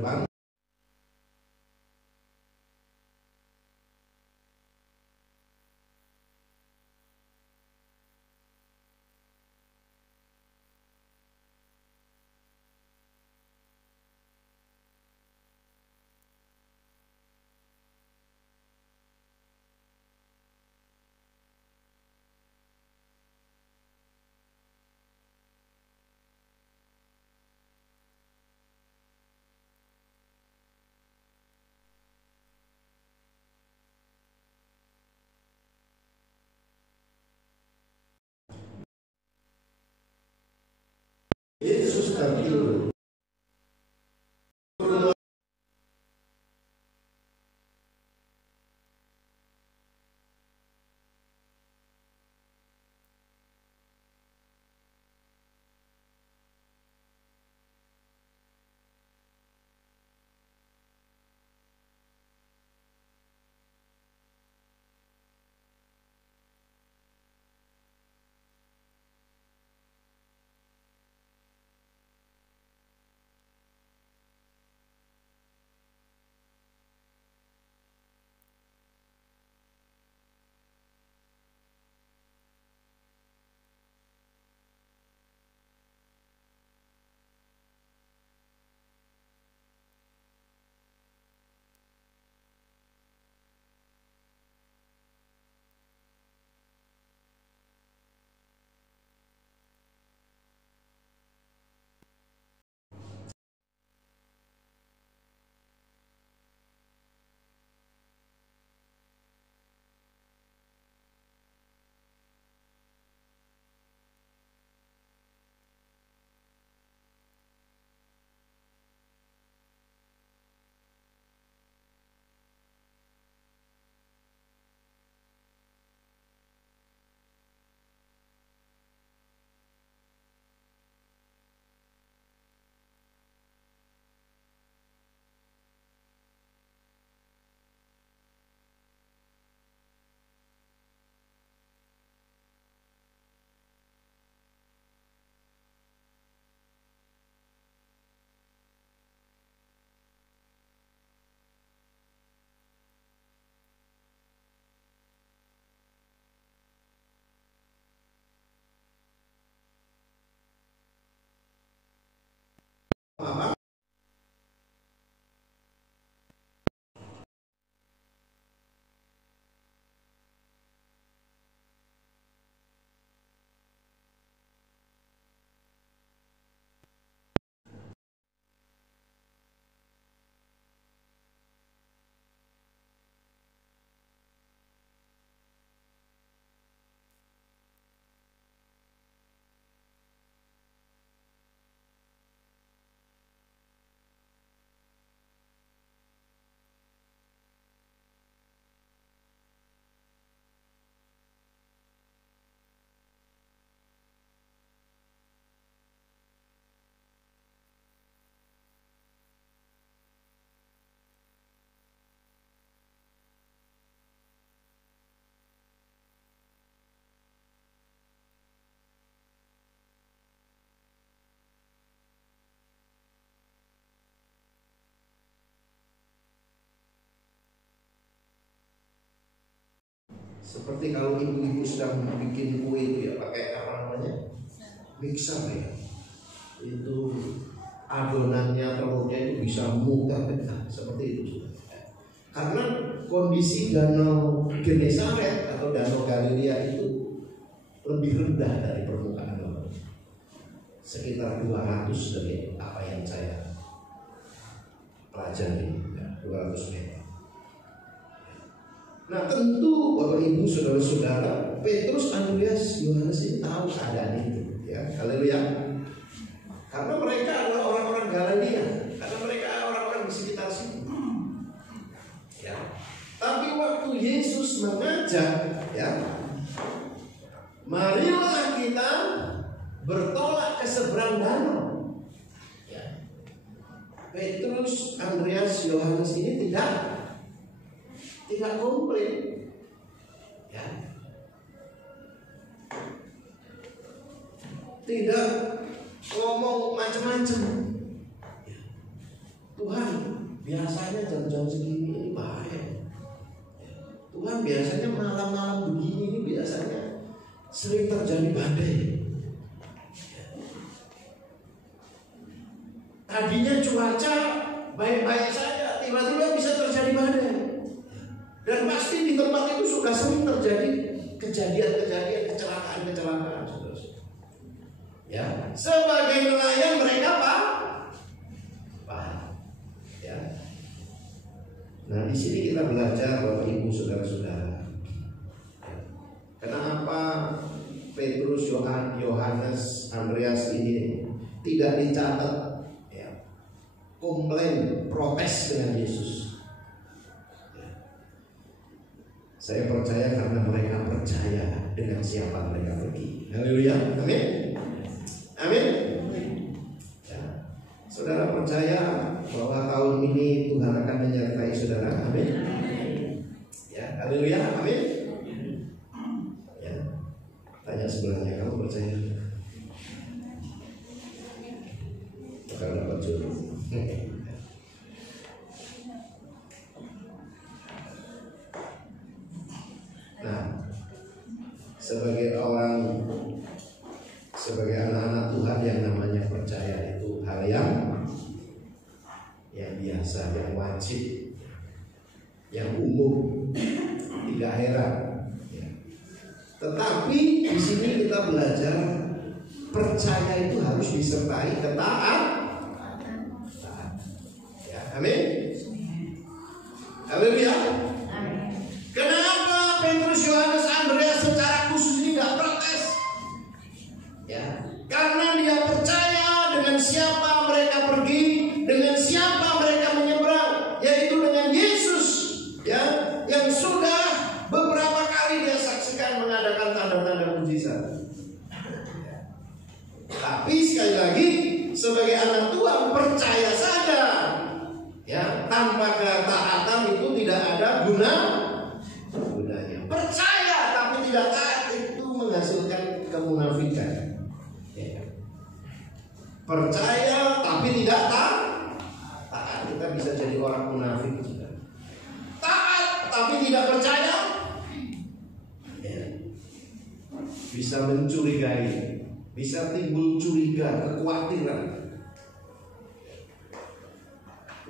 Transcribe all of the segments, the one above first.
depan. Yesus tertidur. Apa? Seperti kalau ibu-ibu sedang bikin kue itu ya pakai apa namanya, mixer ya, itu adonannya telurnya itu bisa muter seperti itu juga. Karena kondisi danau Genesaret atau danau Galilea itu lebih rendah dari permukaan laut, sekitar 200 dari apa yang saya pelajari, ya, 200 meter. Nah tentu Bapak Ibu saudara-saudara, Petrus, Andreas, Yohanes ini tahu keadaan itu, ya, haleluya. Karena mereka adalah orang-orang Galilea, karena mereka orang-orang di sekitar situ. Ya. Tapi waktu Yesus mengajak, ya, marilah kita bertolak ke seberang danau. Ya. Petrus, Andreas, Yohanes ini tidak komplain, ya, tidak ngomong macam-macam. Ya. Tuhan, biasanya jam-jam segini ini bahaya. Tuhan, biasanya malam-malam begini ini biasanya sering terjadi badai. Tadinya cuaca baik-baik saja, tiba-tiba bisa terjadi badai. Dan pasti di tempat itu sudah sering terjadi kejadian-kejadian, kecelakaan-kecelakaan. Ya, sebagai nelayan mereka paham. Ya. Nah, di sini kita belajar Bapak Ibu saudara-saudara. Kenapa Petrus, Yohanes, Andreas ini tidak dicatat komplain, protes dengan Yesus? Saya percaya karena mereka percaya dengan siapa mereka pergi. Haleluya, amin, amin. Ya. Saudara percaya bahwa tahun ini Tuhan akan menyertai saudara, amin. Ya, haleluya, amin. Ya. Tanya sebelahnya, kamu percaya? Bakal dapat jodoh. Nah, sebagai anak-anak Tuhan yang namanya percaya itu hal yang biasa, yang wajib, yang umum, tidak heran. Ya. Tetapi di sini kita belajar percaya itu harus disertai ketaatan. Ya, amin. Haleluya. Kenapa Petrus, Yohanes, Andreas secara khusus ini tidak protes? Ya, karena dia percaya dengan siapa mereka pergi, dengan siapa mereka menyeberang, yaitu dengan Yesus, ya, yang sudah beberapa kali dia saksikan mengadakan tanda-tanda mujizat. Tapi sekali lagi, sebagai anak Tuhan percaya saja, ya, tanpa ketaatan itu tidak ada gunanya. Percaya tapi tidak taat itu menghasilkan kemunafikan. Ya. Percaya tapi tidak taat, kita bisa jadi orang munafik juga. Taat tapi tidak percaya, ya, bisa mencurigai, bisa timbul curiga, kekhawatiran.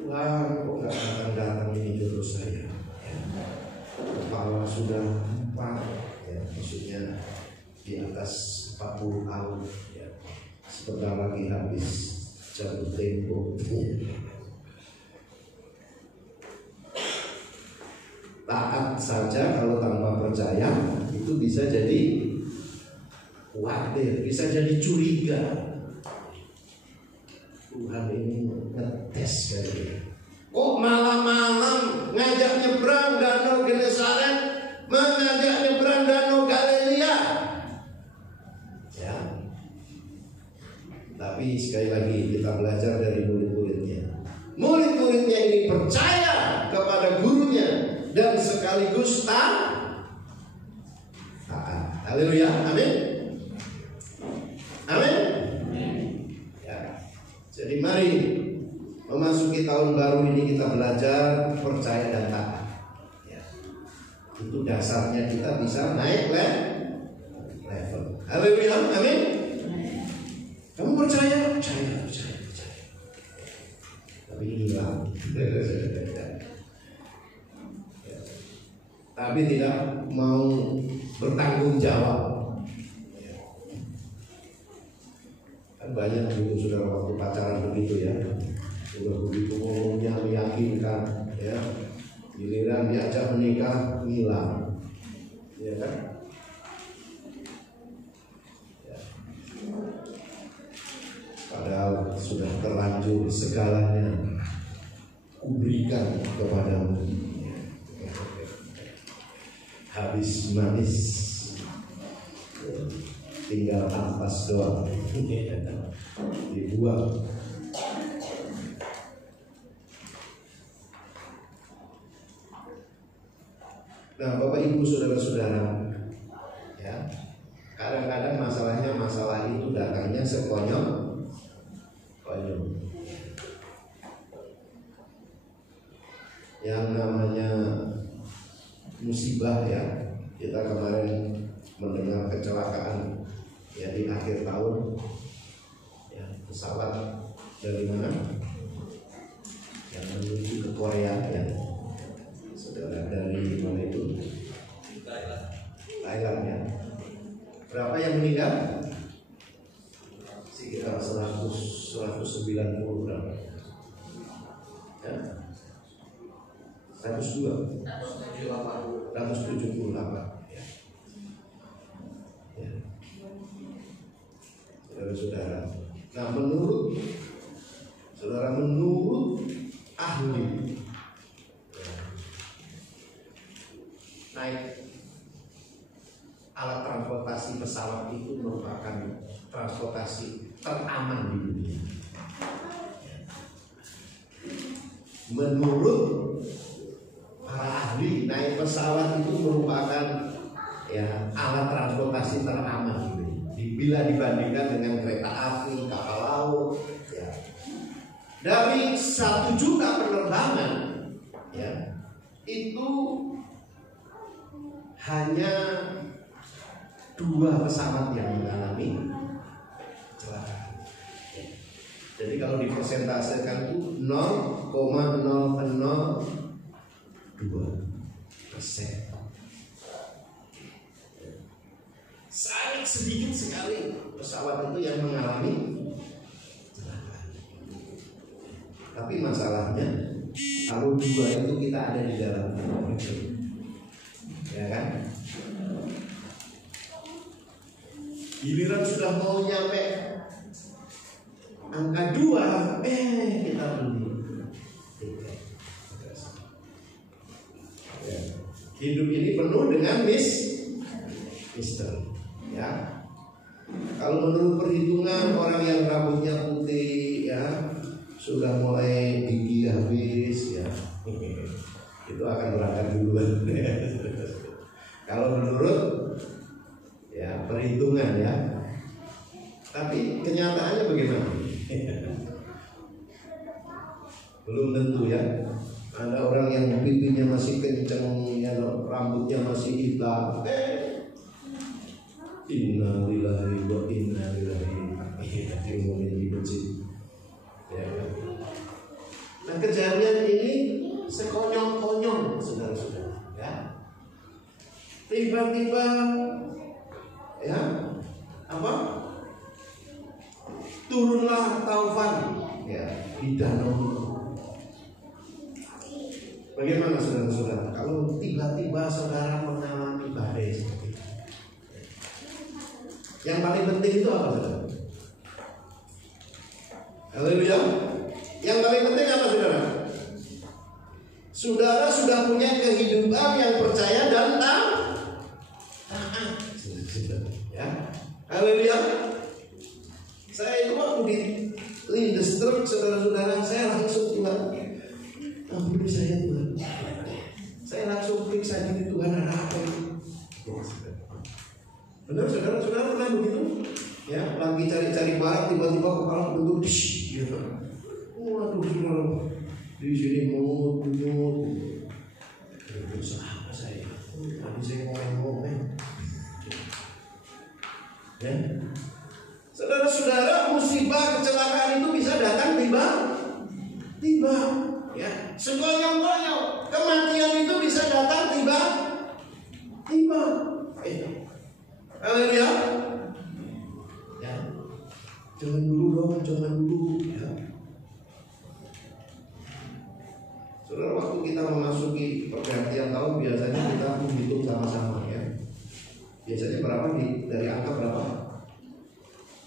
Tuhan, kok nggak datang-datang ini jodoh saya? Kepala sudah 4, ya, maksudnya di atas 40 tahun, ya. Sebentar lagi habis jatuh tempo. Taat saja kalau tanpa percaya itu bisa jadi khawatir, bisa jadi curiga. Tuhan ini ngetes kali. Kok malam-malam ngajak nyebrang danau Genesaret, mengajak nyebrang danau Galilea? Ya. Tapi sekali lagi kita belajar dari murid-muridnya. Murid-muridnya ini percaya kepada gurunya dan sekaligus taat. Haleluya, amin. Amin. Ya. Jadi mari memasuki tahun baru ini kita belajar percaya dan taat. Ya. Itu dasarnya kita bisa naik level. Haleluya, amin. Kamu percaya? Percaya. Tapi hilang. Tapi tidak mau bertanggung jawab. Kan banyak dulu saudara waktu pacaran begitu ya. Udah begitu ngomongnya meyakinkan, ya, giliran diajak menikah ngilang, ya kan? Ya. Padahal sudah terlanjur segalanya kuberikan kepadamu, habis manis, tinggal ampas doang, dibuang. Nah, Bapak Ibu saudara-saudara, ya, kadang-kadang masalah itu datangnya sekonyol. yang namanya musibah ya. Kita kemarin mendengar kecelakaan ya di akhir tahun ya, pesawat dari mana yang menuju ke Korea ya, saudara, dari mana itu? Thailand ya. Berapa yang meninggal? Sekitar 190 berapa? Ya. 102 178 ya. Ya. Saudara-saudara. Nah, menurut ahli ya, naik alat transportasi pesawat itu merupakan transportasi teraman di dunia. Menurut para ahli, naik pesawat itu merupakan ya alat transportasi teraman gitu. Bila dibandingkan dengan kereta api, kapal laut, ya. Dari 1 juta penerbangan, ya, itu hanya 2 pesawat yang mengalami kecelakaan. Jadi kalau dipersentasekan itu 0,002%. Sangat sedikit sekali pesawat itu yang mengalami kecelakaan. Tapi masalahnya kalau 2 itu kita ada di dalam itu, ya kan? Giliran sudah mau nyampe angka 2, kita beli tiket. Ya. Hidup ini penuh dengan misteri. Ya, kalau menurut perhitungan orang yang rambutnya putih ya sudah mulai gigi habis ya, itu akan berangkat duluan. Kalau menurut ya perhitungan ya, tapi kenyataannya bagaimana? Belum tentu ya. Ada orang yang pipinya masih kenceng, ya, rambutnya masih hitam. Innalillahi wa inna ilaihi raji'un. Ya. Nah, kejadian ini sekonyong-konyong, saudara-saudara. Ya. Tiba-tiba, ya, apa? Turunlah taufan, ya, di danau. Bagaimana saudara-saudara? Kalau tiba-tiba saudara mengalami badai seperti itu, yang paling penting itu apa, saudara? Haleluya. Yang paling penting apa, saudara? Saudara sudah punya kehidupan yang percaya dan taat. Ya. Haleluya. Saya itu waktu di Lindestruk, saudara-saudara, saya langsung Tuhan, ampuni saya Tuhan. Saya langsung periksa diri Tuhan, ada apa ini? Benar saudara-saudara pernah begitu? Ya, lagi cari-cari barang tiba-tiba kepala bentuk gitu. Waduh, saudara, di sini mungut. Terus apa saya? Tadi saya ngomong. Ya. Saudara-saudara, musibah kecelakaan itu bisa datang tiba-tiba. Ya, sekonyong-konyong kematian itu bisa datang tiba-tiba. Haleluya. Ya. Jangan dulu. Ya. Saudara, waktu kita memasuki pergantian tahun biasanya kita menghitung sama-sama ya. Biasanya berapa dari angka berapa?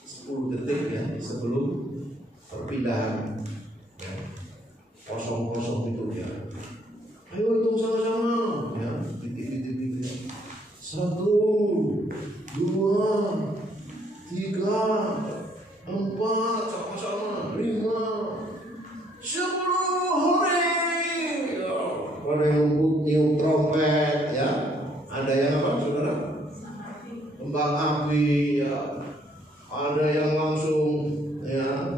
10 detik ya sebelum perpindahan. Ya. Kosong itu ya. Ayo hitung sama-sama ya. Titik. 1, 2, 3, 4, sama-sama 5, 10, hore. Ada yang niup trompet ya. Ada yang apa, saudara? Kembang api ya. Ada yang langsung ya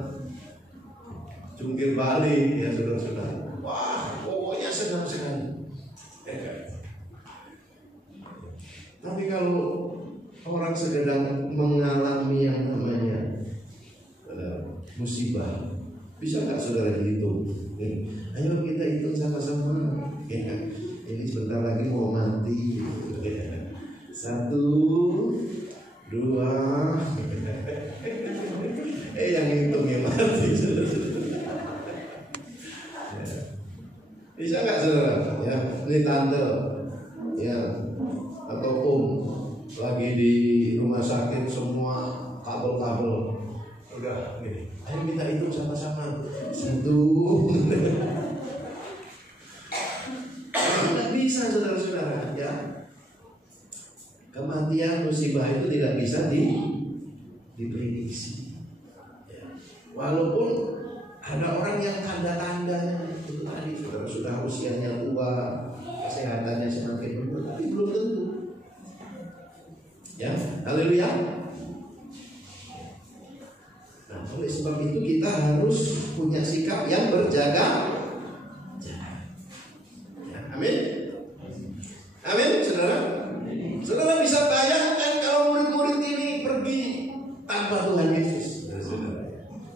jungkir balik ya, saudara-saudara. Wah, pokoknya sama sekali. Tapi kalau orang sedang mengalami yang namanya musibah, bisa nggak saudara dihitung? Ayo kita hitung sama-sama. Ini sebentar lagi mau mati. 1, 2. Yang hitung yang mati. Bisa nggak saudara? Ya, ini tante, ya, atau om lagi di rumah sakit, semua kabel-kabel udah nih. Ayo kita hitung sama-sama. 1. Tidak bisa saudara-saudara, ya. Kematian musibah itu tidak bisa diprediksi. Ya. Walaupun ada orang yang tanda-tandanya itu tadi sudah usianya tua, kesehatannya semakin menurun, tapi belum tentu. Ya, haleluya. Nah, oleh sebab itu kita harus punya sikap yang berjaga. Ya, amin. Amin, saudara. Saudara bisa bayangkan kalau murid-murid ini pergi tanpa Tuhan Yesus,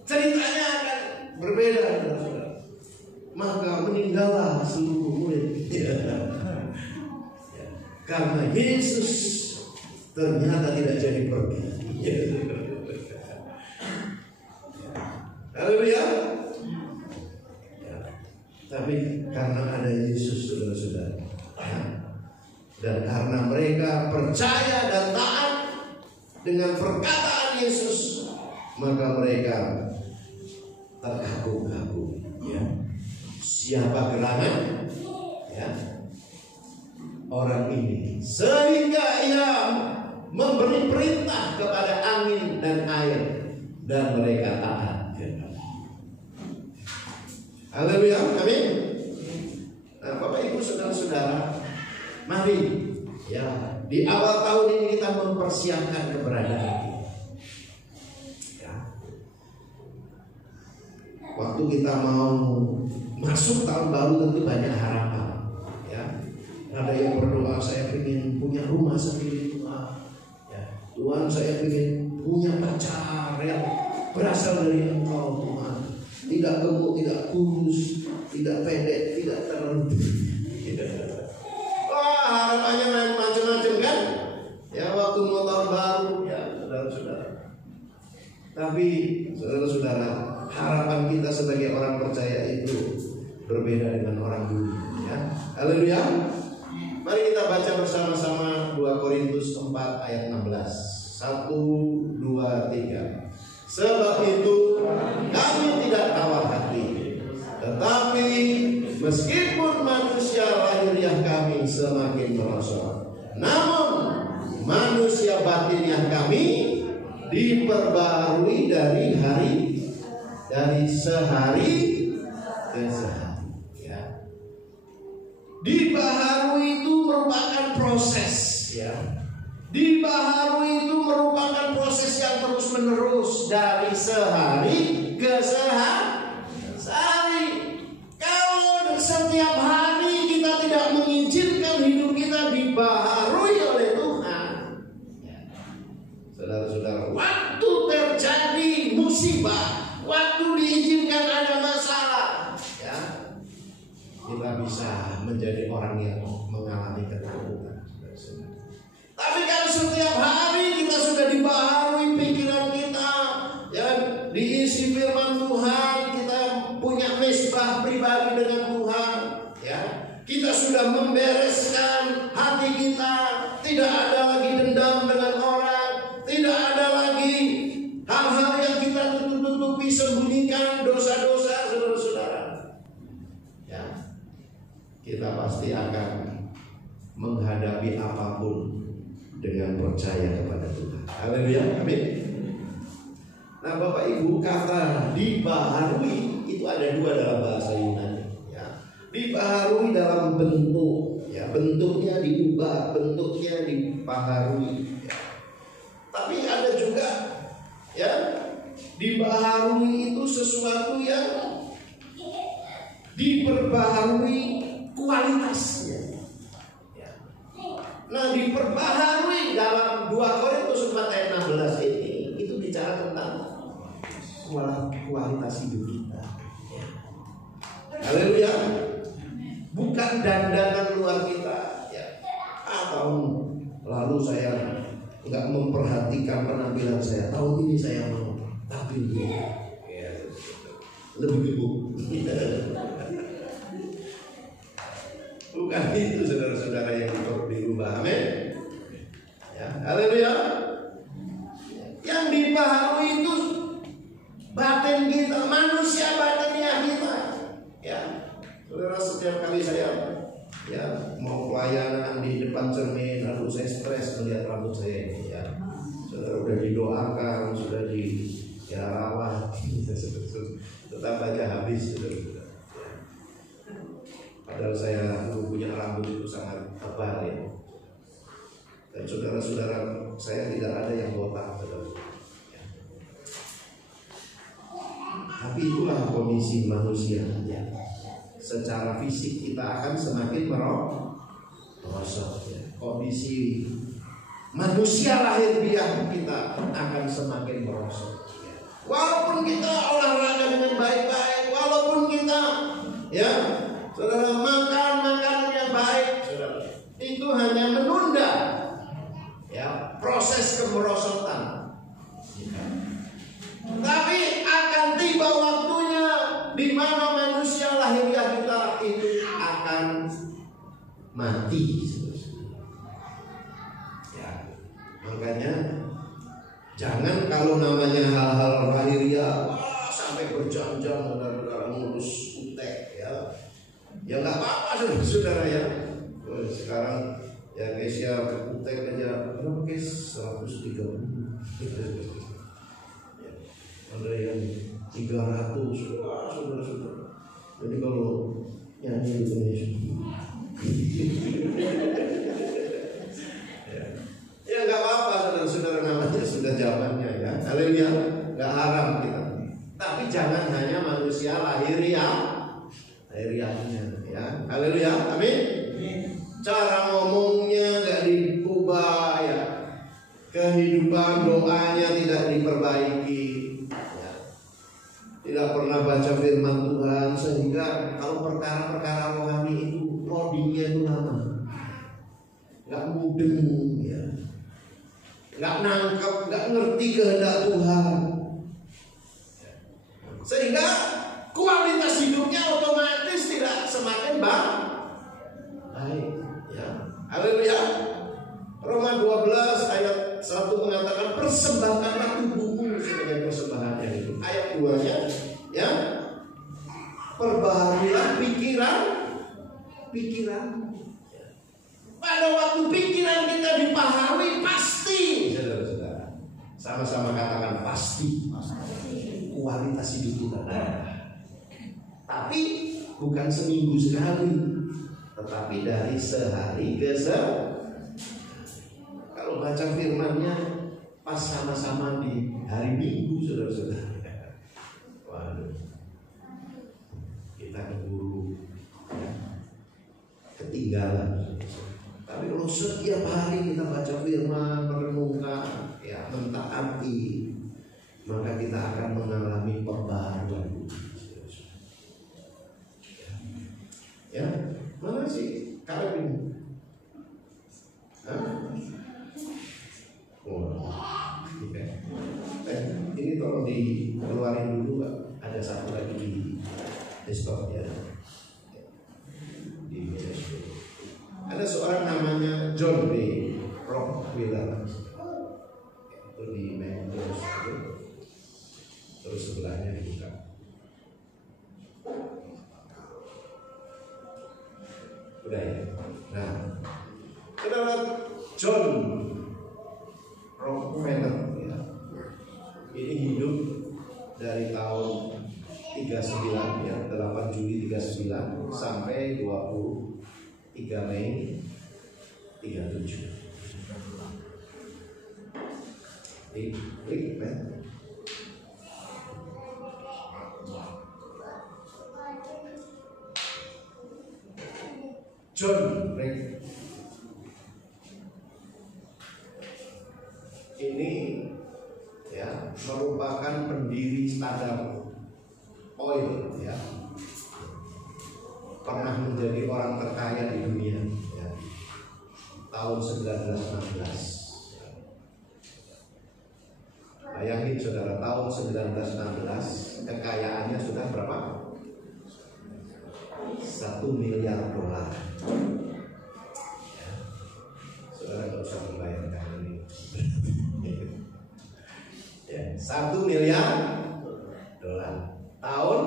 ceritanya akan berbeda, saudara. Maka meninggallah seluruh murid. Karena Yesus ternyata tidak jadi pergi. Haleluya. Tapi karena ada Yesus, saudara-saudara, dan karena mereka percaya dan taat dengan perkataan Yesus, maka mereka terkagum-kagum. Ya. Siapa gerangan? Ya. Orang ini, sehingga ia memberi perintah kepada angin dan air, dan mereka taat. Haleluya, amin. Nah, Bapak Ibu saudara-saudara, mari ya di awal tahun ini kita mempersiapkan keberadaan kita. Ya. Waktu kita mau masuk tahun baru tentu banyak harapan. Ya. Ada yang berdoa, saya ingin punya rumah sendiri Tuhan. Ya. Tuhan, saya ingin punya pacar yang berasal dari Engkau Tuhan. Tidak gemuk, tidak kurus, tidak pendek, tidak terlalu. Wah, harapannya macam-macam kan? Ya, waktu mau tahun baru, ya, saudara-saudara. Tapi, saudara-saudara, harapan kita sebagai orang percaya itu berbeda dengan orang dulu. Ya, haleluya. Mari kita baca bersama-sama 2 Korintus 4 ayat 16. 1, 2, 3. Sebab itu kami tidak tawar hati, tetapi meskipun manusia lahiriah kami semakin merosot, namun manusia batiniah kami diperbarui dari sehari ke sehari. Ya. Dibaharui itu merupakan proses. Ya. Dibaharui itu merupakan proses yang terus menerus dari sehari ke sehari. Kalau setiap hari kita tidak mengizinkan hidup kita dibaharui oleh Tuhan, saudara-saudara, waktu terjadi musibah, waktu diizinkan ada masalah, ya, kita bisa menjadi orang yang mengalami ketakutan. Tapi kalau setiap hari kita sudah dibaharui pikiran kita, ya, diisi firman Tuhan, kita punya mesbah pribadi dengan Tuhan, ya, kita sudah membereskan hati kita, tidak ada lagi dendam dengan orang, tidak ada lagi hal-hal yang kita tutup-tutupi, sembunyikan dosa-dosa, saudara-saudara, ya, kita pasti akan menghadapi apapun dengan percaya kepada Tuhan. Haleluya, amin. Nah, Bapak Ibu, kata dibaharui itu ada 2 dalam bahasa Yunani. Ya. Dibaharui dalam bentuk, ya, bentuknya diubah, bentuknya dibaharui. Ya. Tapi ada juga, ya, dibaharui itu sesuatu yang diperbaharui kualitasnya. Ya. Nah, diperbaharui dalam 2 Korintus 4 ayat 16 ini, itu bicara tentang kualitas hidup kita. Ya. Haleluya. Bukan dandanan luar kita. Ya. Tahun lalu saya nggak memperhatikan penampilan saya. Tahun ini saya mau tampil lebih gemuk. Bukan itu saudara-saudara yang perlu dirubah. Amin. Ya, haleluya. Yang dibaharui itu batin kita, manusia batinnya kita. Ya, saudara, setiap kali saya mau pelayanan di depan cermin, lalu saya stres melihat rambut saya ini. Ya, saudara, udah didoakan, sudah rawat, tetap aja habis, saudara. Padahal saya punya rambut itu sangat tebal ya. Dan saudara-saudara saya tidak ada yang botak, saudara. Ya. Tapi itulah kondisi manusia ya. Secara fisik kita akan semakin merosot ya. Kondisi manusia lahiriah kita akan semakin merosot ya. Walaupun kita olahraga dengan baik-baik, walaupun kita ya saudara makan makanan yang baik, saudara, itu hanya menunda ya proses kemerosotan. Tapi akan tiba waktunya di mana manusia lahiriah kita itu akan mati. Ya, makanya jangan kalau namanya hal-hal lahiriah sampai berjam-jam saudara ngurus utek ya. Ya nggak apa-apa saudara ya. Sekarang ya Kesia utek aja berapa guys? 130. Ada yang 300. Saudara-saudara. Jadi kalau nyanyi Indonesia. Ya nggak apa-apa saudara-saudara, namanya sudah zamannya ya. Haleluya. Nggak haram kita. Tapi jangan hanya manusia lahiriahnya ya. Haleluya. Amin. Cara ngomongnya nggak diubah ya. Kehidupan doanya tidak diperbaiki ya. Tidak pernah baca firman Tuhan, sehingga kalau perkara-perkara rohani itu loadingnya itu lama, nggak mudeng ya, nggak nangkep, nggak ngerti kehendak Tuhan, sehingga kualitas hidupnya otomatis tidak semakin baik ya. Haleluya. Roma 12 ayat 1 mengatakan persembahkanlah tubuhmu sebagai persembahan yang hidup. Ayat 2-nya ya, perbaharuilah pikiran. Pada waktu pikiran kita dipaharui, pasti saudara-saudara, sama-sama katakan pasti kualitas hidup kita. Tapi bukan seminggu sekali, tetapi dari sehari ke sehari. Kalau baca firman-Nya pas sama-sama di hari Minggu, saudara-saudara, waduh, kita keburu ya, ketinggalan. Tapi kalau setiap hari kita baca firman, merenungkan, ya, mentaati, maka kita akan mengalami pembaharuan. Ya, mana sih kalau ini? Ini tolong dikeluarin dulu, ada satu lagi di desktop ya, di media sosial. Ada seorang namanya John B. Rockefeller, itu di media sosial. Terus sebelahnya dibuka. Udah ya. Nah, saudara, John Rockefeller ya, ini hidup dari tahun 39 ya, 8 Juli 39 sampai 23 Mei 37. Klik ya. John Ray ini ya merupakan pendiri Standard Oil ya, pernah menjadi orang terkaya di dunia ya, tahun 1916. Bayangin saudara, tahun 1916 kekayaannya sudah berapa? 1 miliar dolar ya. Saudara nggak usah membayangkan ini ya, 1 miliar dolar tahun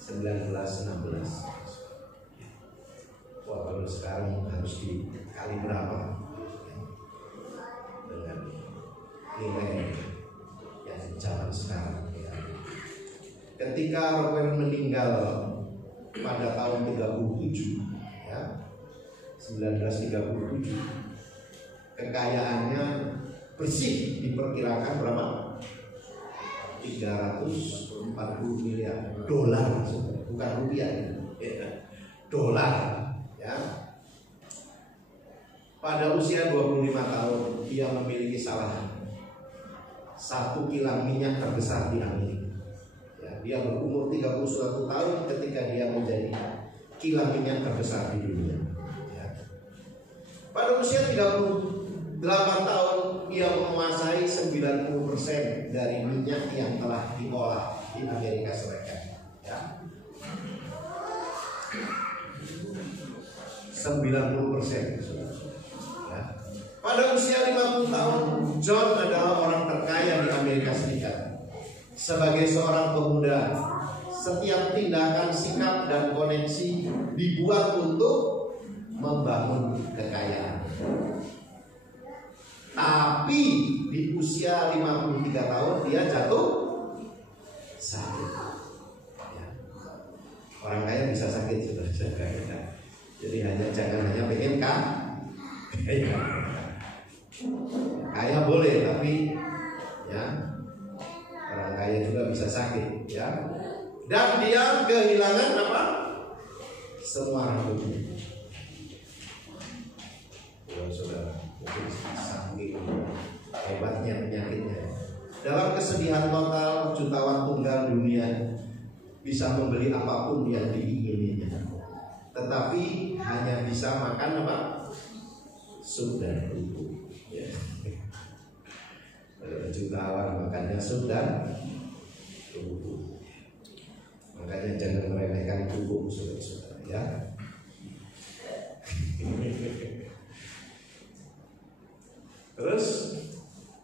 1916. Wah, kalau sekarang harus dikali berapa dengan nilai yang zaman sekarang ya. Ketika Rockefeller meninggal pada tahun 37 ya, 1937, kekayaannya bersih diperkirakan berapa? 340 miliar dolar, bukan rupiah ya. Dolar ya. Pada usia 25 tahun dia memiliki salah satu kilang minyak terbesar di Amerika. Dia berumur 31 tahun ketika dia menjadi kilang minyak terbesar di dunia ya. Pada usia 38 tahun ia menguasai 90% dari minyak yang telah diolah di Amerika Serikat ya. 90% ya. Pada usia 50 tahun John adalah orang terkaya di Amerika Serikat. Sebagai seorang pemuda, setiap tindakan, sikap, dan koneksi dibuat untuk membangun kekayaan. Tapi di usia 53 tahun dia jatuh sakit ya. Orang kaya bisa sakit sudah kaya. Jadi jangan hanya pengen kaya boleh, tapi ya orang kaya juga bisa sakit ya. Dan dia kehilangan apa? Semua rambutnya. Saudara, saking hebatnya penyakitnya. Dalam kesedihan total, jutawan tunggal dunia bisa membeli apapun yang diingininya, tetapi hanya bisa makan apa? Sup dan kerupuk ya. Jutawan makannya sup dan kerupuk. Makanya jangan meremehkan kerupuk saudara-saudara ya. Terus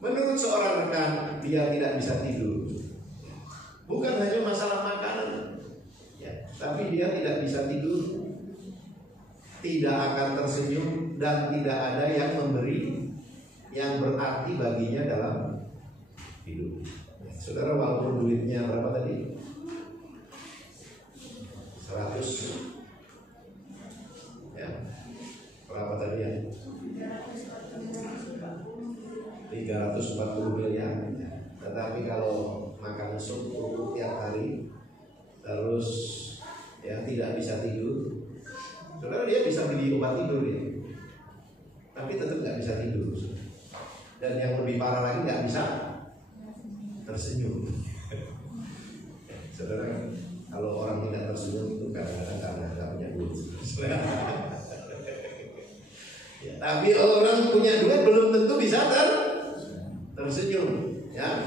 menurut seorang rekan dia tidak bisa tidur. Bukan hanya masalah makanan ya, tapi dia tidak bisa tidur, tidak akan tersenyum, dan tidak ada yang memberi yang berarti baginya dalam hidup. Saudara, walaupun duitnya berapa tadi? 100 ya. Berapa tadi ya? 340 miliar. Tetapi kalau makan sup kerupuk tiap hari, terus ya tidak bisa tidur, saudara, dia bisa beli obat tidur ya, tapi tetap nggak bisa tidur. Dan yang lebih parah lagi nggak bisa tersenyum. Saudara, kalau orang tidak tersenyum itu kadang-kadang karena nggak punya duit. Ya, tapi orang punya duit belum tentu bisa tersenyum ya.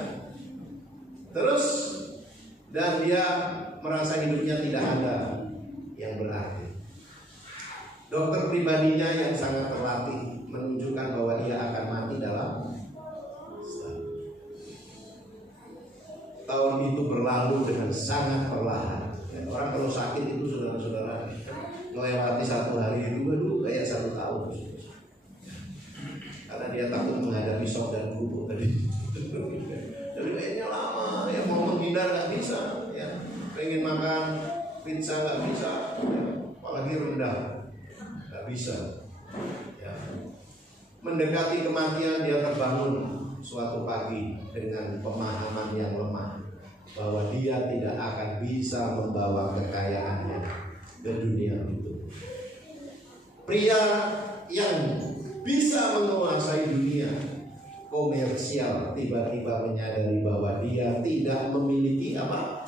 Terus dan dia merasa hidupnya tidak ada yang berarti. Dokter pribadinya yang sangat terlatih menunjukkan bahwa ia akan mati dalam tahun itu berlalu dengan sangat perlahan ya. Orang kalau sakit itu saudara-saudara melewati 1 hari itu kayak 1 tahun, karena dia takut menghadapi sop dan kerupuk tadi. Jadi kayaknya lama ya, mau menghindar nggak bisa ya, pengen makan pizza nggak bisa ya. Apalagi rendang nggak bisa ya. Mendekati kematian dia terbangun suatu pagi dengan pemahaman yang lemah bahwa dia tidak akan bisa membawa kekayaannya ke dunia itu. Pria yang bisa menguasai dunia komersial tiba-tiba menyadari bahwa dia tidak memiliki apa?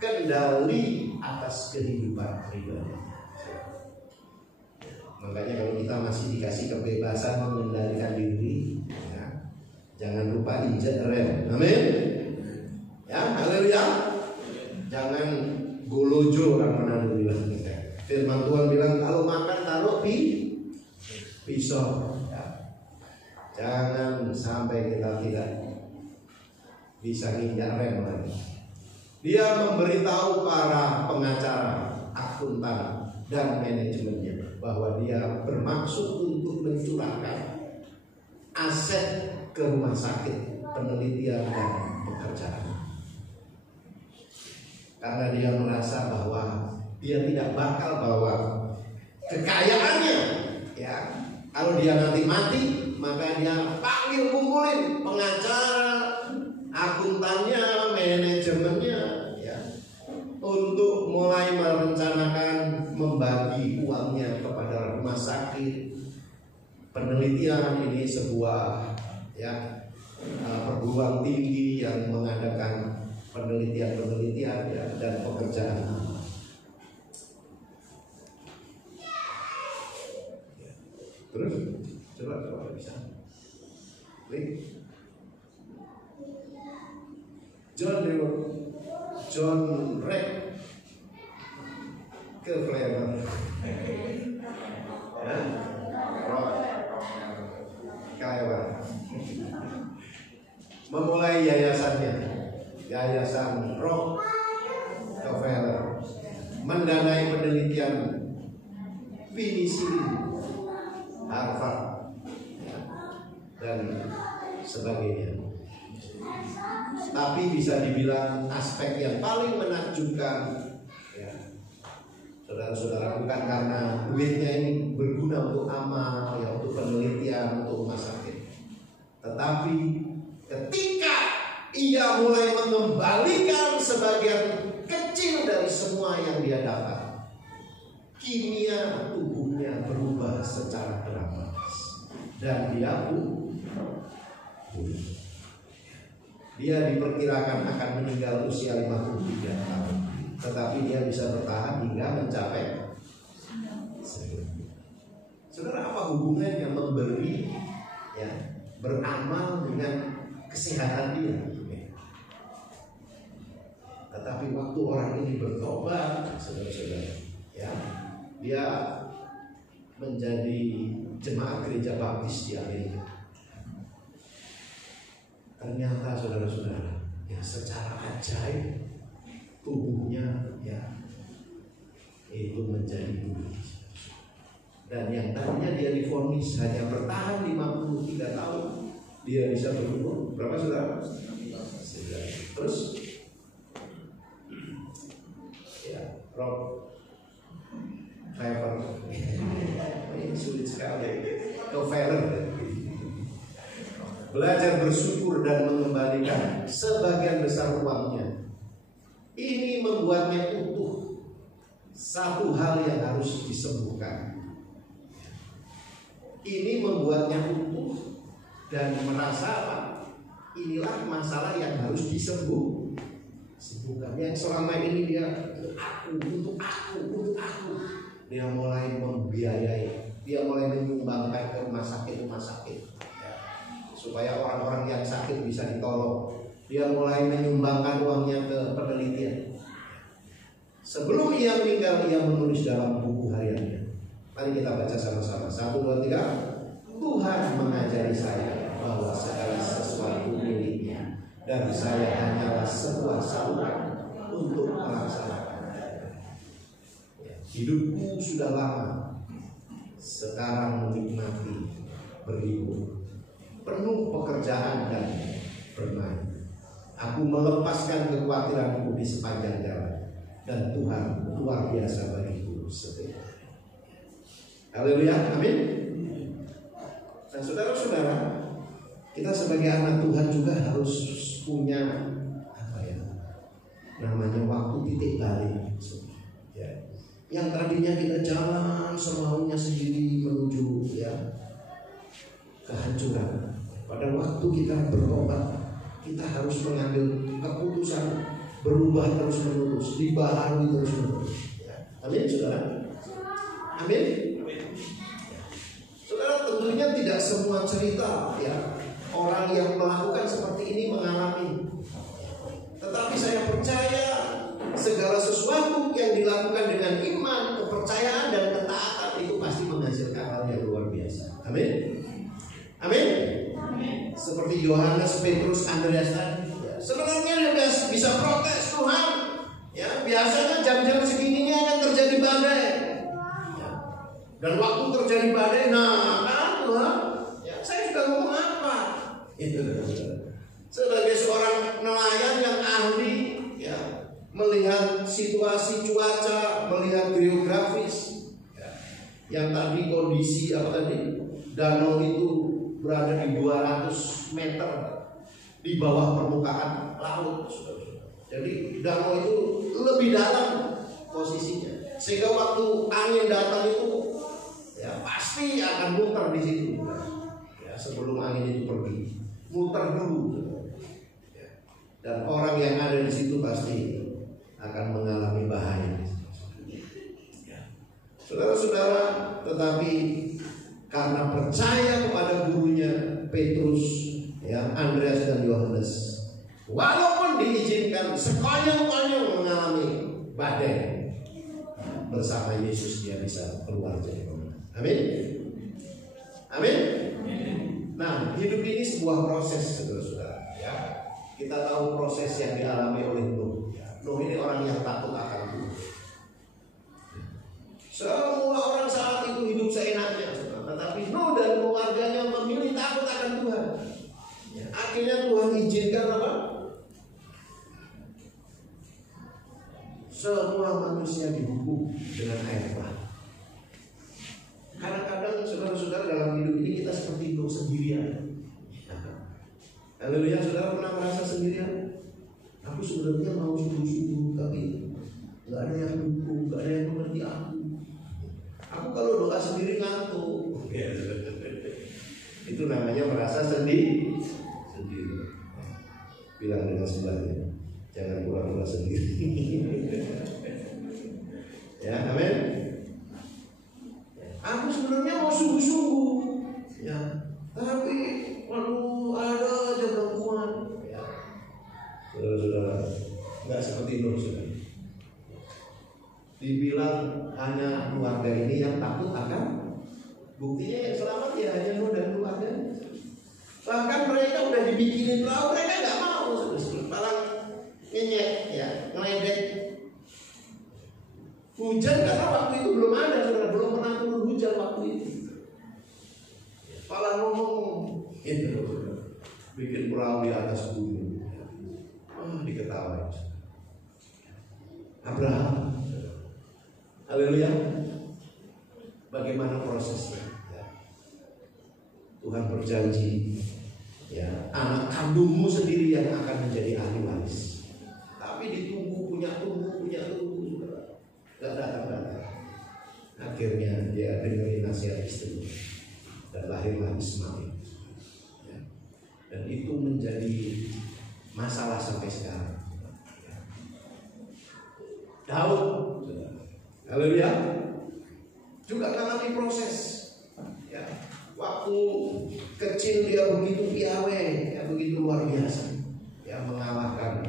Kendali atas kehidupan pribadi. Makanya kalau kita masih dikasih kebebasan mengendalikan diri, ya, jangan lupa injak rem. Amin. Ya, haleluya. Jangan golojo, orang Manado bilang. Firman Tuhan bilang kalau makan taruh di pisau. Ya. Jangan sampai kita tidak bisa nginjak rem lagi. Dia memberitahu para pengacara, akuntan, dan manajemennya bahwa dia bermaksud untuk mencurahkan aset ke rumah sakit, penelitian dan pekerjaan. Karena dia merasa bahwa dia tidak bakal bawa kekayaannya, ya. Kalau dia nanti mati, maka dia panggil kumpulin pengacara, akuntannya, manajemennya, ya, untuk mulai merencanakan membagi uangnya kepada rumah sakit, penelitian. Ini sebuah, ya, perguruan tinggi yang mengadakan penelitian, ya, dan pekerjaan. Terus coba bisa. John Rockefeller, memulai yayasannya, Yayasan Rockefeller, mendanai penelitian penicillin, Harvard, dan sebagainya. Tapi bisa dibilang aspek yang paling menakjubkan, ya, saudara-saudara, bukan karena duitnya ini berguna untuk amal, ya, untuk penelitian, untuk rumah sakit, tetapi ketika ia mulai mengembalikan sebagian kecil dari semua yang dia dapat, kimia tubuhnya berubah secara dramatis dan dia pun dia diperkirakan akan meninggal usia 53 tahun, tetapi dia bisa bertahan hingga mencapai 100. Saudara, apa hubungannya memberi, ya, beramal dengan kesehatan dia? Tetapi waktu orang ini bertobat, saudara-saudara, ya, dia menjadi jemaat gereja baptis di Amerika. Ternyata saudara-saudara, ya, secara ajaib tubuhnya, ya, itu menjadi pulih. Dan yang tadinya dia divonis hanya bertahan 53 tahun, dia bisa berumur berapa, saudara? Terus, ya, ini sulit sekali. Rockefeller belajar bersyukur dan mengembalikan sebagian besar uangnya. Ini membuatnya utuh. Satu hal yang harus disembuhkan. Ini membuatnya utuh dan merasa apa? Inilah masalah yang harus disembuhkan. Yang selama ini dia untuk aku. Dia mulai membiayai, dia mulai menyumbangkan ke rumah sakit, ya, supaya orang-orang yang sakit bisa ditolong. Dia mulai menyumbangkan uangnya ke penelitian. Sebelum ia meninggal, ia menulis dalam buku hariannya. Mari kita baca sama-sama. 1, 2, 3. Tuhan mengajari saya bahwa segala sesuatu miliknya, dan saya hanyalah sebuah saluran untuk melaksanakan. Hidupku sudah lama, sekarang menikmati berlibur, penuh pekerjaan dan bermain. Aku melepaskan kekhawatiranku di sepanjang jalan, dan Tuhan luar biasa bagiku setia. Haleluya, amin. Dan saudara-saudara, kita sebagai anak Tuhan juga harus punya apa ya, namanya waktu titik balik. Ya. Yang tadinya kita jalan semaunya sendiri menuju ya kehancuran. Pada waktu kita bertobat, kita harus mengambil keputusan berubah terus menerus, dibaharui terus menerus. Ya. Amin, saudara. Amin. Saudara, tentunya tidak semua cerita ya orang yang melakukan seperti ini mengalami. Tetapi saya percaya segala sesuatu yang dilakukan dengan iman, kepercayaan dan ketaatan itu pasti menghasilkan hal yang luar biasa. Amin. Amin. Seperti Yohanes, Petrus, Andreas tadi. Ya, sebenarnya dia bisa protes, Tuhan. Ya, biasanya jam-jam segininya akan terjadi badai. Ya. Dan waktu terjadi badai, Tuhan, ya, saya sudah ngomong apa? Itu. Sebagai seorang nelayan yang ahli, ya, melihat situasi cuaca, melihat geografis, ya, yang tadi kondisi danau itu berada di 200 meter di bawah permukaan laut. Jadi danau itu lebih dalam posisinya, sehingga waktu angin datang itu ya pasti akan muter di situ. Ya, sebelum angin itu pergi, muter dulu. Ya. Dan orang yang ada di situ pasti akan mengalami bahaya. Ya. Saudara-saudara, tetapi karena percaya kepada gurunya Petrus, ya, Andreas dan Yohanes, walaupun diizinkan sekonyong-konyong mengalami badai, bersama Yesus dia bisa keluar dari rumah. Amin. Amin. Nah, hidup ini sebuah proses, saudara-saudara. Ya, kita tahu proses yang dialami oleh Nuh. Nuh ini orang yang takut akan Tuhan. Semua orang saat itu hidup seenaknya, tetapi Nuh dan keluarganya memilih takut akan Tuhan. Ya, akhirnya Tuhan izinkan apa? Semua manusia dihukum dengan air bah. Kadang-kadang saudara-saudara dalam hidup ini kita seperti Nuh sendirian. Haleluya, saudara pernah merasa sendirian? Aku sebenarnya mau sungguh-sungguh, tapi nggak ada yang dukung, nggak ada yang mengerti aku. Aku kalau doa sendiri ngantuk. Itu namanya merasa sendiri. Bilang dengan sebelahnya, jangan pura-pura sendiri. Ya, amin. Aku sebenarnya mau sungguh-sungguh, ya, tapi waduh ada aja gangguan. Ya. Saudara-saudara, nggak seperti Nuh, saudara. Dibilang hanya keluarga ini yang takut akan, buktinya yang selamat ya hanya Nuh dan keluarga. Bahkan mereka udah dibikinin perahu, mereka nggak mau, malah ngenyek, ya, ngeledek. Hujan karena waktu itu belum ada, saudara, belum pernah turun hujan waktu itu. Malah ngomong, itu, bikin perahu di atas gunung. Diketawain. Abraham. Haleluya. Bagaimana prosesnya? Ya. Tuhan berjanji, ya, anak kandungmu sendiri yang akan menjadi ahli waris. Tapi ditunggu, punya tunggu, gak datang. Akhirnya dia dengerin nasihat istri dan lahirlah Ismail. Ya. Dan itu menjadi masalah sampai sekarang. Daud, haleluya, juga mengalami proses. Ya, waktu kecil dia begitu piawai, ya, begitu luar biasa. Ya, mengalahkan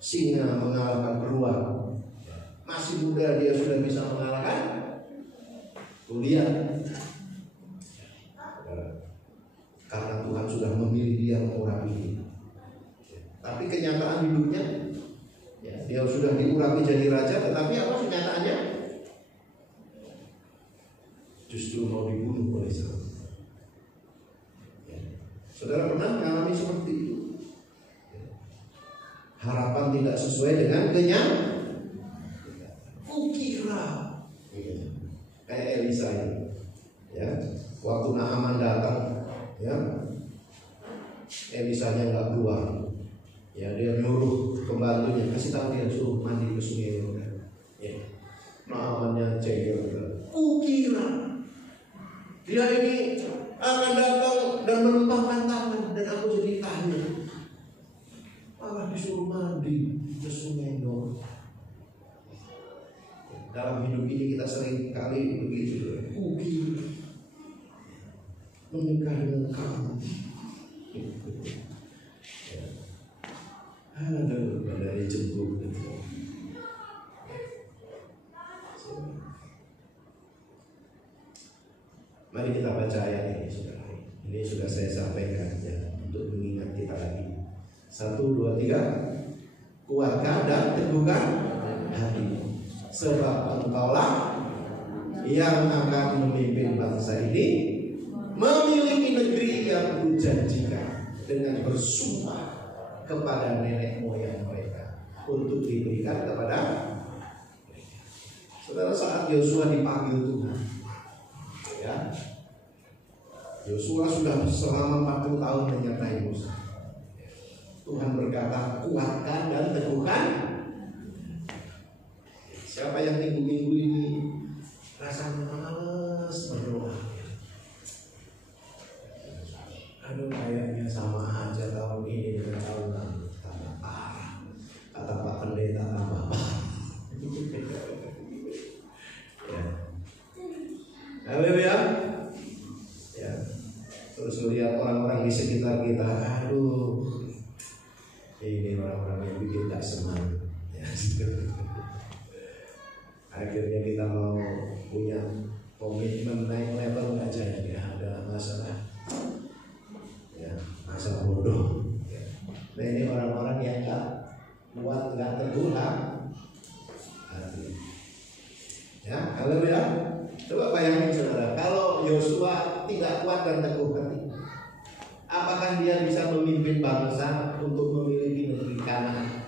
singa, mengalahkan beruang. Masih muda dia sudah bisa mengalahkan Goliat. Karena Tuhan sudah memilih dia mengurapi. Tapi kenyataan hidupnya, ya, dia sudah diurapi jadi raja, tetapi apa kenyataannya? Justru mau dibunuh oleh Saul. Ya. Saudara pernah mengalami seperti itu? Ya. Harapan tidak sesuai dengan kenyataan. Kukira, ya. Kayak Elisa ini, ya, waktu Naaman datang, ya, Elisanya nggak keluar. Ya, dia nyuruh pembantunya, kasih tahu dia suruh mandi ke sungai Yordan. Ya. Nah, pemahamannya cengkel. Kukira dia ini akan datang dan menumpahkan tangan, dan aku jadi tanya, malah disuruh mandi ke Sungai Nur. Dalam hidup ini kita sering kali begitu, kukira menikah dengan kamu. Aduh, dari jemput gitu. Mari kita baca ayat ini, saudara. Ini sudah saya sampaikan ya, untuk mengingat kita lagi. 1, 2, 3. Kuatkan dan teguhkan hatimu, sebab engkaulah yang akan memimpin bangsa ini memiliki negeri yang kujanjikan dengan bersumpah kepada nenek moyang mereka untuk diberikan kepada mereka. Saudara, saat Yosua dipanggil Tuhan, ya, Yosua sudah selama 40 tahun menyertai Musa. Tuhan berkata, kuatkan dan teguhkan. Siapa yang minggu-minggu ini rasanya males berdoa? Aduh, kayaknya sama aja tahun ini dengan tahun lalu. Tambah parah. Kata Pak Pendeta, tambah parah. Ya. Haleluya. Ya. Terus melihat orang-orang di sekitar kita, aduh, ini orang-orang yang bikin tak senang. Ya. Akhirnya kita mau punya komitmen naik level nggak jadi, ada masalah. Ya, masa bodoh. Ya. Nah, ini orang-orang yang nggak kuat, nggak teguh hati. Ya, haleluya. Coba bayangin saudara, kalau Yosua tidak kuat dan teguh hati, apakah dia bisa memimpin bangsa untuk memiliki negeri Kanaan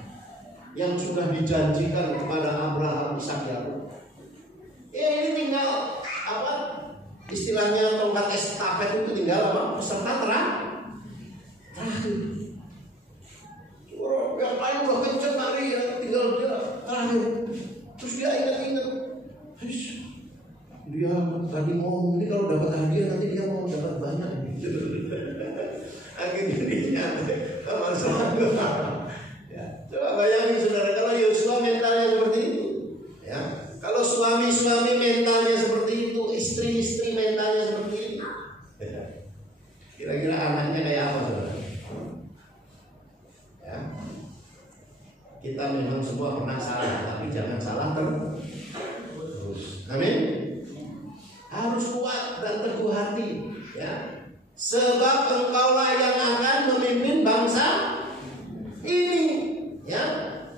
yang sudah dijanjikan kepada Abraham, Ishak, Yakub? Ya, ini tinggal apa? Istilahnya tongkat estafet itu tinggal apa? Peserta terakhir. Yang lain udah kenceng hari, tinggal dia terakhir. Terus dia ingat-ingat, dia tadi ngomong ini kalau dapat hadiah nanti dia mau dapat banyak. Akhirnya dia masalah. Ya, coba bayangin saudara, kalau Yosua mentalnya seperti itu, ya, kalau suami-suami mentalnya seperti itu, istri-istri mentalnya seperti itu, ya, kira-kira anaknya kayak apa saudara? Ya, kita memang semua pernah salah, tapi jangan salah terus. Amin. Harus kuat dan teguh hati, ya. Sebab engkaulah yang akan memimpin bangsa ini, ya.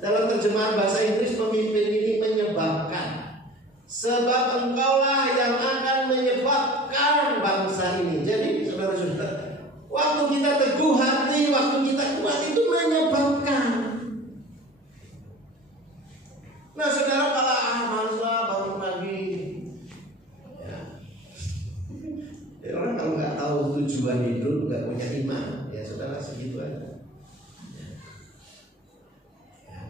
Dalam terjemahan bahasa Inggris, memimpin ini menyebabkan. Sebab engkaulah yang akan menyebabkan bangsa ini. Jadi saudara-saudara, waktu kita teguh hati, waktu kita kuat, itu menyebabkan. Nah saudara, kalau masalah bangun pagi, ya, orang kalau nggak tahu tujuan hidup, nggak punya iman, ya saudara segitu aja. Ya.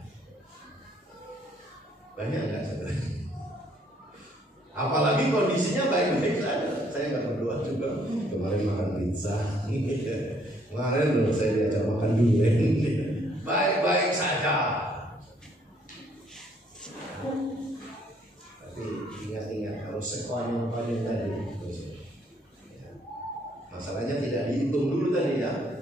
Banyak nggak saudara? Apalagi kondisinya baik-baik saja. Saya nggak berdoa juga. Kemarin makan pizza, kemarin loh saya diajak makan durian, baik-baik saja. Tapi ingat-ingat, kalau sekonyong-konyong tadi, ya, masalahnya tidak dihitung dulu tadi ya.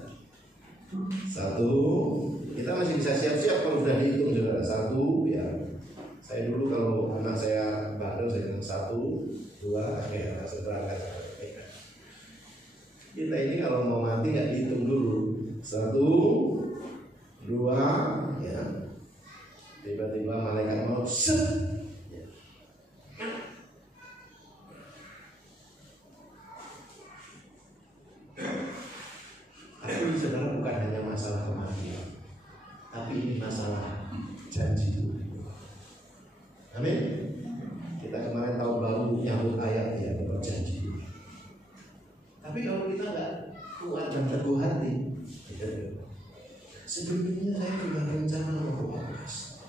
1, kita masih bisa siap-siap kalau sudah dihitung saudara. 1, ya, saya dulu kalau anak saya bandel, saya bilang 1, 2, ya langsung berangkat. Kita ini kalau mau mati nggak dihitung dulu. 1, 2, ya, tiba-tiba malaikat mau set. Tapi saudara, bukan hanya masalah kematian, tapi ini masalah janji Tuhan. Amin. Kita kemarin tahun baru nyambut ayat ya, berjanji. Tapi kalau kita nggak kuat dan teguh hati, sebelumnya saya juga rencana mau puas.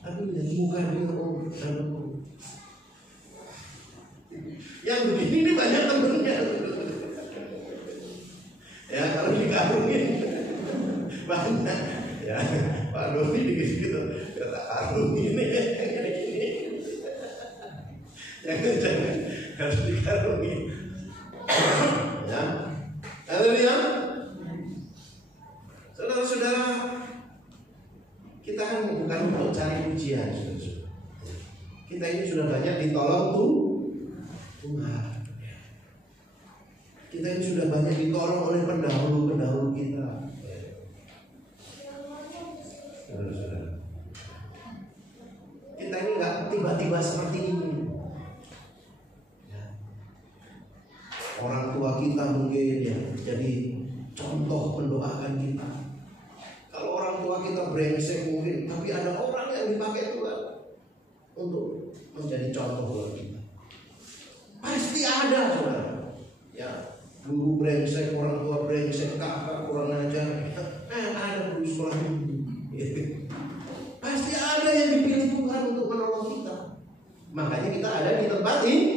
Tapi jadi Yang begini ini banyak temennya. Ya kalau dikarungin banyak. Ya Pak Doni dikit-dikit kata karungin ini. Jangan harus dikarungin. Ya, haleluya. Saudara-saudara, kita kan bukan untuk cari pujian, saudara. Kita ini sudah banyak ditolong Tuhan. Kita ini sudah banyak ditolong oleh pendahulu-pendahulu kita. Saudara-saudara, kita ini nggak tiba-tiba seperti ini. Orang tua kita mungkin ya jadi contoh mendoakan kita. Kalau orang tua kita brengsek mungkin, tapi ada orang yang dipakai Tuhan untuk menjadi contoh buat kita. Pasti ada, saudara. Ya, guru brengsek, orang tua brengsek, kakak kurang ajar. Ada guru sekolah pasti ada yang dipilih Tuhan untuk menolong kita. Makanya kita ada di tempat ini.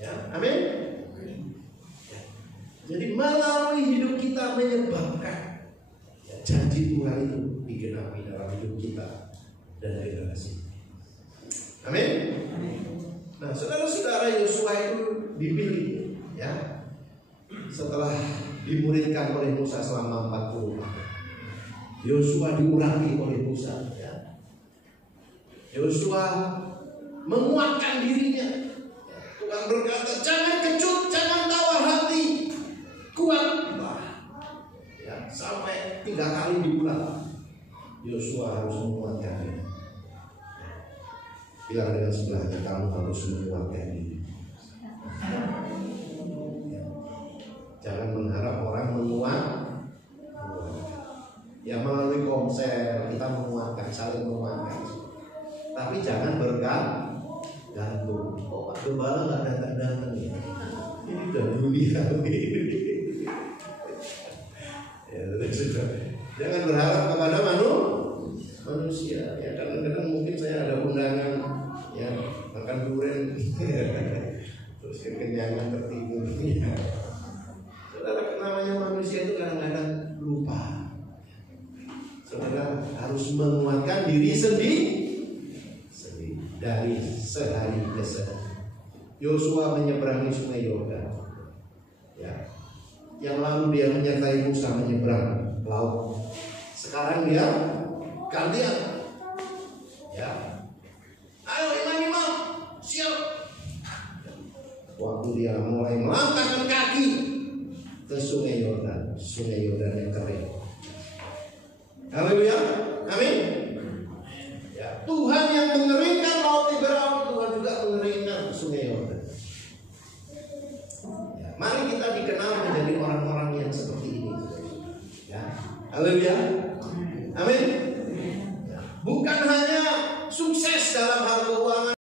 Ya, amin. Ya. Jadi melalui hidup kita menyebabkan ya, janji Tuhan itu digenapi dalam hidup kita dan generasi. Amin. Nah, saudara-saudara, Yosua itu dipilih, ya, setelah dimuridkan oleh Musa selama 40 tahun. Yosua diurapi oleh Musa. Ya. Yosua menguatkan dirinya. Tuhan berkata, jangan kecut, jangan tawar hati, kuatlah. Ya, sampai 3 kali diulang. Yosua harus menguatkan diri. Bilang dengan sebelahnya, kamu harus menguatkan diri. Jangan mengharap orang menguatkan. Ya melalui konser kita menguatkan, saling menguatkan. Tapi jangan bergantung. Oh, Pak Gembala nggak datang-datang ya. Ini udah dunia. Ya, sudah. Jangan berharap kepada manusia. Ya kadang-kadang mungkin saya ada undangan, ya makan durian, terus kekenyangan tertidur. Ya. Saudara, namanya manusia itu kadang-kadang lupa. Saudara harus menguatkan diri sendiri dari sehari ke sehari. Yosua menyeberangi sungai Yordan. Ya. Yang lalu dia menyertai Musa menyeberang laut. Sekarang dia gantian. Ya. Ayo imam, siap. Waktu dia mulai melangkahkan kaki ke sungai Yordan yang kering. Haleluya. Amin. Ya, Tuhan yang mengeringkan laut Tiberon, Tuhan juga mengeringkan sungai Yordan. Ya, mari kita dikenal menjadi orang-orang yang seperti ini. Ya, haleluya. Amin. Ya, bukan hanya sukses dalam hal keuangan.